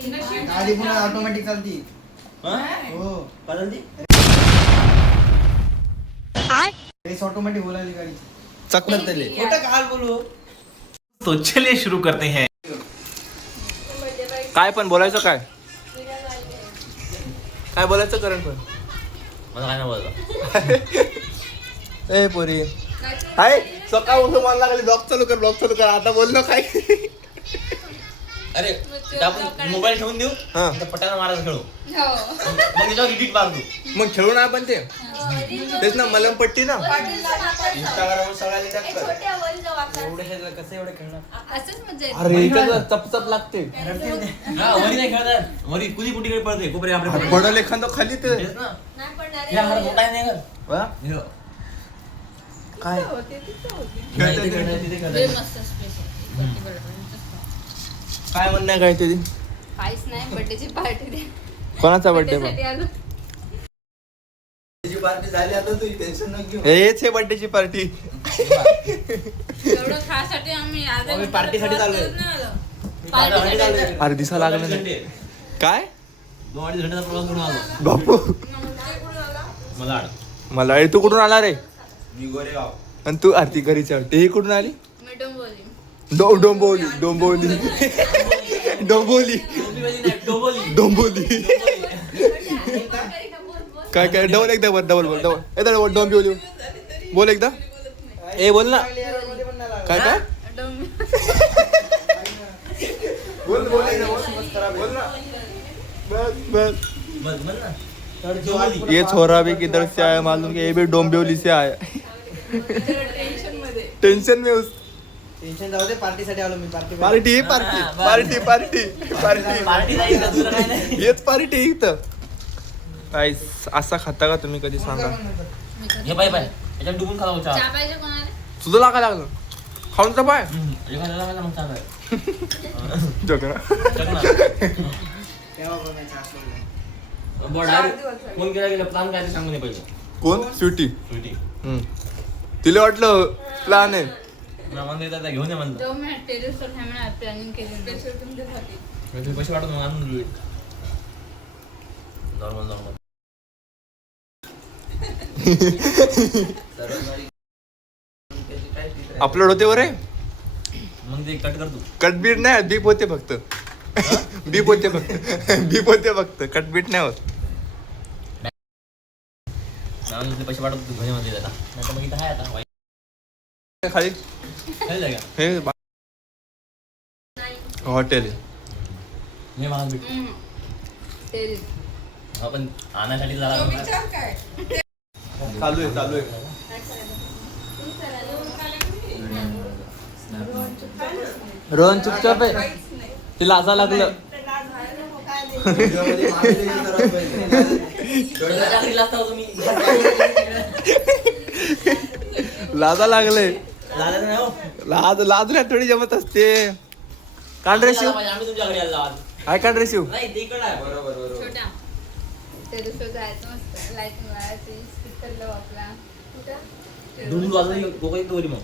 गाडी पुन्हा ऑटोमॅटिक चालती. हो चालती. रेस ऑटोमॅटिक बोलायली गाडी. चकलत तले. खोटं काल बोलू. तो चलिए शुरू करते हैं. काय पण बोलायचं काय बोलायचं करण पण मला काय नाही बोलत. ए पोरी हाय सकाळ उठून मला लागले ब्लॉग चालू कर आता बोललो काय. अरे आपण मोबाईल ठेवून देऊ हा. पटाला मारायला खेळू मग त्याच्यावर एडिट मारतो. मग खेळू ना आपण ते तेच ना मलम पट्टी ना इंस्टाग्रामवर सगळ्याला टॅग कर. एवढे खेळलं कसं एवढं खेळणार. अरे इथं चपचप लागते हा वरी नाही खेळणार वरी कुणी कुठीकडे पडते कोपरे आपल्या बडल एखादं खाली ते तेच ना या मला मोठा नाही कर वा? हे. काय नाही, इथे खेळणार, तिथे खेळणार. काय म्हणणं काय ते काहीच नाही बर्थडेची पार्टी दे. कोणाचा बर्थडे साठी आलो. तुझी पार्टी झाली आता तू टेन्शन न घेऊ. हेच आहे बर्थडेची पार्टी. एवढं खासाठी आम्ही आम्ही पार्टीसाठी चाललोय. पार्टी अरे दिसा लागलं नाही काय 2-2.5 घंट्याचा प्रवास करून आलो. बापू मला मला तू कुठून आला रे मी गोरेगाव. आणि तू आरती घरीच्या ते कुठून आली मी डोंबोली. डोंबोली काय डबल एकदा बोल डोंबिवली बोल एकदा ए बोल ना काय बोल बस ये छोरा भी किधर से आया मालूम कि ये भी डोंबिवली से आया. टेंशन में उस टेन्शन जाऊ दे पार्टीसाठी आलो मी. पार्टी हेच पार्टी इथं काय असा खाता का तुम्ही कधी सांगा. हे पाय याच्यात डुबून खाला होता. चहा पाहिजे कोणाला? तुझं लागा लागलं खाऊन तर पाय मग चांगलं जगना तेव्हा बघायचं असलं. फोन केला गेला प्लॅन काय ते सांगू नाही पाहिजे. कोण स्वीटी स्वीटी तिला वाटलं प्लॅन आहे म्हणून येतात घेऊन ये म्हणतो. 2 मिनिट टेरेसवर थांबणार प्लॅनिंग केली. तुझे पैसे वाटत मग आणून देऊ. नॉर्मल अपलोड होते वर मग ते कट कर तू. कटबीट नाही बीप होते फक्त बीप होते फक्त कटबीट नाही होत. तुझे पैसे वाटत तू घरी मध्ये नाही तर मग इथं आहे आता खाली खाली जागा हे हॉटेल मी मागून भेट टेरेस. आपण आणण्यासाठी झाला चालू आहे रोहन चुपचाप आहे तिला असं लागलं लाजा लागले लाज थोडी जमत असते. काढ रे शिव आम्ही तुमच्या घरी आलो आज. काय काढ रे शिव नाही ते इकडं आहे. छोटा टेरेसवर जायचं मस्त लाईटिंग लावायची स्पीकर लाव आपला. दोन वाजता दोघं एक दोरी मग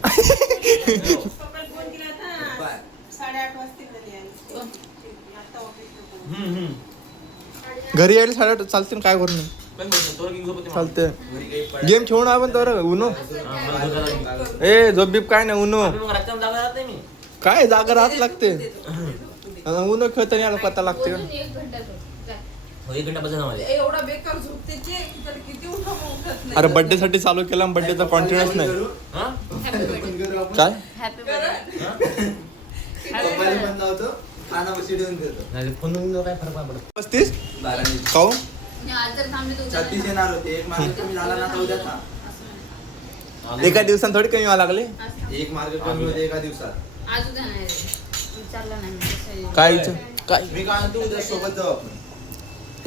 घरी यायला साडे चालते काय करू नाही चालते गेम खेळू ना आपण तर उनो ए झोप बीप काय नाही उनो काय जागा राहत लागते उनो खेळताना यायला पत्ता लागते का 1 घंटा झोप. जा. 1 घंटा बस ना मला एवढा बेकार झोपते तर किती उठत नाही. अरे बर्थडे साठी चालू केला बर्थडेचा कॉन्फिडन्स नाही हा हॅपी बर्थडे. काय हॅपी बर्थडे. पप्पाला पण लावतो खाना बशी देऊन देतो. नाही फोन काय फरक नाही पडत. 35 12 खाऊ आज जर थांबले तर 36 येणार होते. एक मार्क कमी झाला ना तर उद्या था. एका दिवसात थोडी कमी व्हावं लागले एक मार्क कमी होते एका दिवसात. आज उद्या नाही रे. चालला नाही मी तसं. काय काय मी काय म्हणतो उद्या सोबत जाऊ आपण.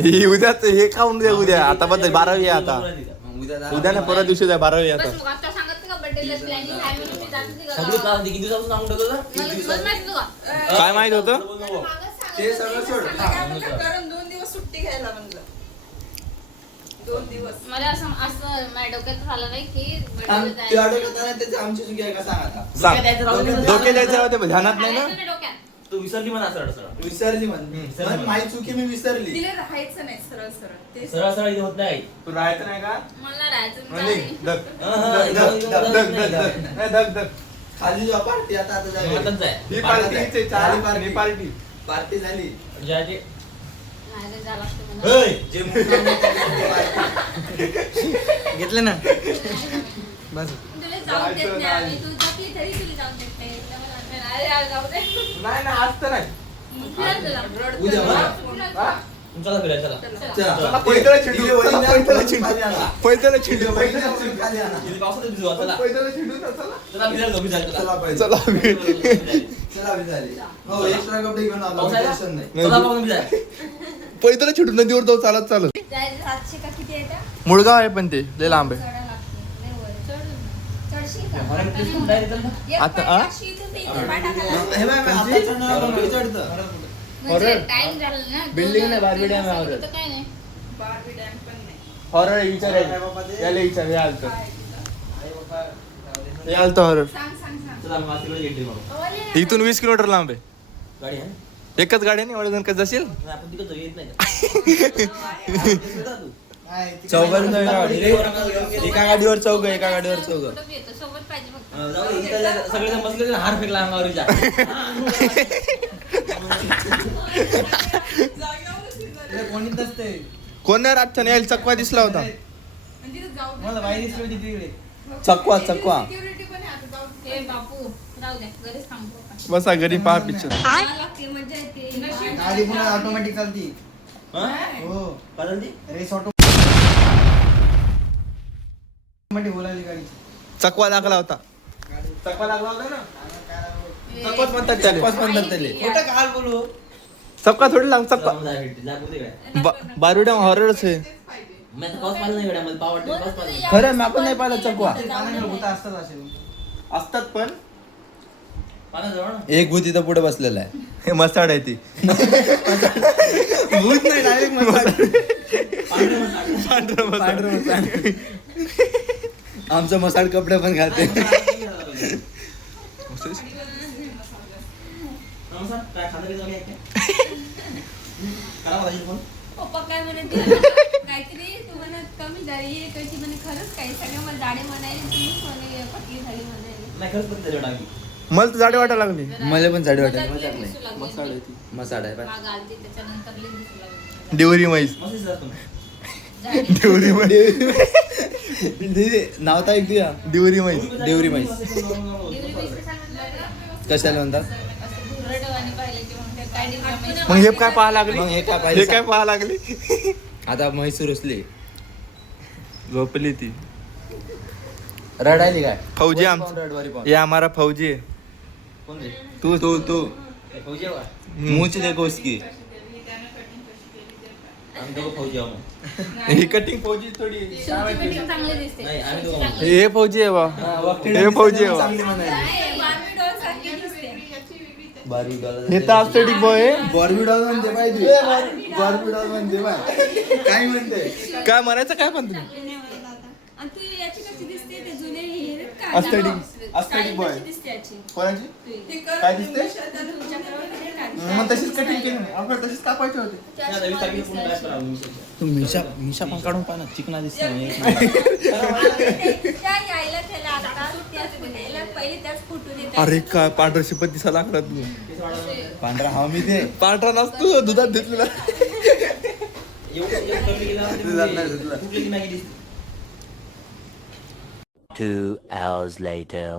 हे उद्याच हे खाऊन द्या उद्या आता बद्दल 12वी आहे आता मग उद्या जा. उद्या ना परवा दिवशी जाय 12वी बस आता मग आता सांगत का बर्थडेला प्लॅनिंग आहे म्हणून मी जातच नाही सगळी का? क्लास किती दिवसापासून सांगून ठेवतो ना? मला माहिती तुला. काय माहित होतं ते सगळं सोड. काय म्हणलं, कारण 2 दिवस सुट्टी घ्यायला म्हणलं. 2 दिवस मला असं माझ्या डोक्यात झालं नाही की थांब, बर्थडेला ते ऑर्डर करताना त्याची आमची चुकी आहे का सांग आता. सांग डोके द्यायचे होते ध्यानात नाही ना डोक्यात तू विसरली म्हणा सरळ सरळ विसरली म्हण माझी चुकी मी विसरली. तिला राहायचं नाही सरळ सरळ ते सरळ सरळ इथे होत नाही. तू राहायचं नाही का मला राहायचं म्हणजे नाही. धक हा, हा, धक, इथं- धक, इथं- धक, इथं- धक, इथं- धक. नाही, धक, धक. खाली जेव्हा पार्टी आता जागा. हातातच आहे. ही पार्टी इथे चार ही पार्टी पार्टी झाली. ज्याचे राहायचं झालं असतं मला. होय. जे मुद्दाम नाही केलं. घेतले ना बस तुला जाऊ देत जायचं नाही नाही. आम्ही. तू जपली तरी तुला जाऊ देत नाही. तर मला वाटलं, अरे यार, जाऊ दे. नाही ना आज तर नाही मग फिरायला चला. उद्या बघा. हा? चला फिरायला चला. चला. चला, पैदल चिंडू. दिले वरी चला, ना, पैदल वरी चिंडू. खाली आणा. पैदल चिंडू, दिले वरी पैदल ना, चिंडू. वरी खाली आणा. इथे पावसातच भिजू चला. पैदल चिंडू ना, चला. चला फिरायला जाऊ फिरायला चला चला. पहिले. चला चला बी झाली. हो एक्स्ट्रा कपडे घेऊन आलो. पाऊस आहे का? टेन्शन नाही. चला पाऊस भिजायला. पैदल चिंडू नदीवर जाऊ चालत चालत जायचं 700 का किती आहे त्या? मुळगाव आहे पण ते लय लांब आहे चढायला लागते. लय वर. चढशील का? मराठी प्लीज कोण direct चल ना. एक आता- पाय टाकशील तर ते इथे पाय टाकायला लागतं. हे बाय, आता चढणार मग चढतं. म्हणजे horror. time झाला ना. Building नाही, बारबी दोन dam आहे दिवस horror. तर काय नाही. बारबी डॅम पण नाही हॉरर काय विचारायचं बाबा ते? याला विचार हे आलतं काय तिथं? आई बाबा, जाऊ दे. हे आलतं हॉरर सांग सांग सांग चला मग तिकडे एंट्री मारू. इथून 20 किलोमीटर लांब आहे गाडी आहे ना? एकच गाडी नाही एवढे जण कसं जाशील नाही, आपण तिकडे जाऊ, येत नाही का? काय ते- चौघांना जाऊया गाडी. एका गाडीवर चौघ एका गाडीवर चौघ. कुठं बी येतं, सोबत पाहिजे फक्त. जाऊ दे, इथं सगळेजण बसले होते ना, हार फेकला अंगावरीच्या. जागेवरच इकडे निघाले. कोणीच नसते. कोण नाही रातच्या यायला चकवा दिसला होता आणि तिथं जाऊ दे. मला बाई दिसली होती तिकडे. चकवा चकवा Security पण आहे आता, जाऊ दे. ए बापू, राहू दे, घरीच थांबू आपण. बसा घरी पहा पिक्चर जावं लागते, मजा येते. गाडी पुन्हा ऑटोमॅटिक चालती. हा? हो काय झालं ती? रेस ऑटोमॅटिक बोलायली गाडी. चकवा लागला होता चकवा लागला होता ना चकवाच म्हणतात त्याला चकवाच म्हणतात त्याले. खोटं काय बोलू. चकवा थोडी लांब चला, चकवा मग जाऊ भेटी, जाऊ दे काय. बारुड्या हॉररच आहे तेच पाहिजे. मी आता पाऊस पाहिलं नाही एवढ्या, मला पाव वाटते पाऊस पाहिलं. खरं मी आपण नाही पाहिलं चकवा. जाऊ दे. पाण्यात भूत असतात असे. असतात पण पाण्यात जाऊ ना. एक भूत इथं पुढे बसलेला आहे. हे मसाड आहे ती भूत नाही डायरेक्ट पांढरं मसाला. पांढरं मसाड. आमचं मसाड कपडे पण घालते. नमस्कार, काय खातं पितं काय काय? करा मला फोन. पप्पा काय म्हणत काहीतरी तू म्हणत कमी झाली कशी म्हणे खरंच काही सगळं मला जाडे म्हणायला तुम्ही म्हणे पतली झाली म्हणायला. नाही, खरंच पत्ते देऊ टाकली. मला तर जाडी वाटायला लागली मला पण साडी वाटत. मसाड दिसू लागली. मसाड आहे माग आलती त्याच्यानंतर लई दिसू लागली. देवरी म्हैस मस्त दिसतात तुम्ही. जाडी. देवरी म्हैस नाव तर ऐक तुया. देवरी म्हैस देवरी म्हैस. देवरी बाईचं सांगितलं का? कशाला म्हणतात? असं भुरडवाणी पाहिले की मग ते काय डिग्री मग हे काय पाहा लागली मग हे काय हे पाहिजे काय पाहा लागली आता म्हैसूर रुसली. झोपली ती रडायली काय? फौजी आम रडवारी पाहून. ये हमारा फौजी है कोण रे? तू तू तू हे फौजी आहे का? मूछ देखो उसकी. आम्ही दोघं फौजी आहो मग. ही कटिंग फौजी थोडी तुमची meeting चांगली दिसते. नाही, आम्ही दोघं म्हणतो. हे फौजी आहे बा हे फौजी आहे बा चांगली म्हणायली. नाही, बार्बी doll सारखी दिसते. Barbie doll. हे तर ऑस्टेटिक बॉय आहे बॉर्बी डॉल म्हणते बाय तू. बॉर्बी डॉल म्हणते बाय. काय म्हणते? काय म्हणायचं काय पण तुम्ही चांगली नाही म्हणत आता. आणि तू याची कशी दिसते ते जुने हे का? Aesthetic- नवं. aesthetic Style boy. कशी दिसते याची? कोणाची तुझी. ते कर, काय दिसते? तुमच्याकडे वगैरे काय? मग तशीच कटिंग केली नाही आपण तशीच कापायचे होते नाही, आता 20 तारखेला पुन्हा काय करावं विषय. तू मिशा पण काढून पाहा ना. चिकना दिसत नाही. त्या यायला त्याला आता त्याच यायला पहिले त्याच फुटून येतात. अरे काय पांढरा शिपत दिसा लागला तू केस वाढवलं. पांढरा हा मी ते. पांढरा नसतो दुधात धुतलेला एवढं कमी केलं ना, ते म्हणजे कुठली मॅगी दिसते. 2 hours later.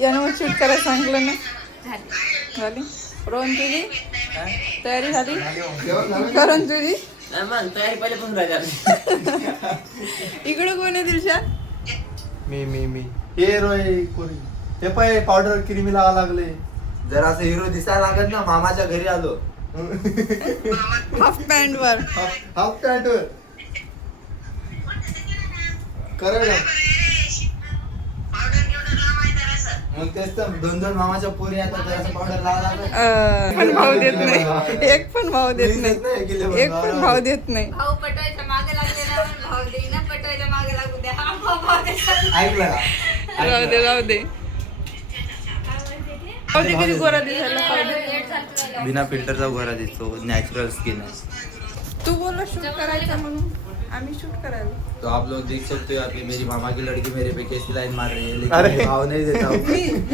यानं मग शूट करायला सांगितलं ना. झाली. झाली रोहन तुझी तयारी झाली करण तुझी. नाही मग तयारी पहिल्यापासून राहिली आपली. इकडं कोण आहे दिलशाद? मी हे रोय कोरी हे पाय पावडर क्रीमी लावा लागले जरा असं हिरो दिसायला लागत ना. मामाच्या घरी आलो. हाफ पॅन्ट वर. हाफ पॅन्ट करेल मग तेच तर 2 मामाच्या पोरी आता जरासं पावडर लावा लागत. पण भाव देत नाही. एक पण भाव देत नाही. एक पण भाव देत नाही. भाऊ पटवायच्या मागे लागलेला पण भाऊ देईना पटवायच्या मागे लागू द्या. हा भाऊ भाऊ देतात. ऐकलं का? राहू दे राहू दे. काय म्हणते ते? अगदी किती गोरा दिसायला पाहिजे. लेट झालं बिना फिल्टरचा गोरा दिसतो, नॅचरल स्किन है. तू बोलला शूट करायचं म्हणून आम्ही शूट करायला. तो आप लोग देख सकते हो अभी मेरी मामा की लड़की मेरे पे कैसी लाइन मार रही है, लेकिन अरे. मैं भाव नहीं देता हूँ.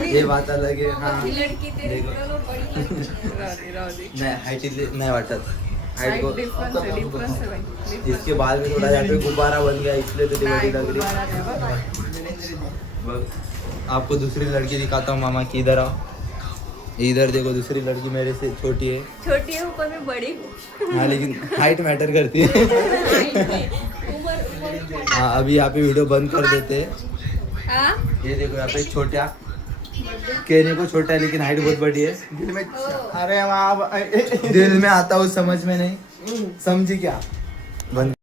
ये बात अलग है. हाँ ही लड़की तेरे देखो. बरोबर बड़ी लड़की. राहू दे. नहीं हाइट नहीं वाटत. हाइट को डिफरन्स आहे बाई. difference. इसके बाल में थोड़ा यहाँ पे गुब्बारा बन गया इसलिए तो नाही, बड़ी लग रही. गुब्बारा नाही बाबा. बस आपको दूसरी लड़की दिखाता हूँ मामा की. इधर आओ. इधर देखो दूसरी लड़की मेरे से छोटी है. छोटी हूँ पर मैं बड़ी हूँ. हाँ लेकिन हाइट मैटर करती है. उम्र हाँ अभी यहाँ पे वीडियो बंद कर देते हैं. हाँ ये देखो यहाँ पे छोटा कहने को छोटा है लेकिन हाइट बहुत बड़ी है. दिल में अरे दिल में आता हूँ समझ में नहीं. समझी क्या. बंद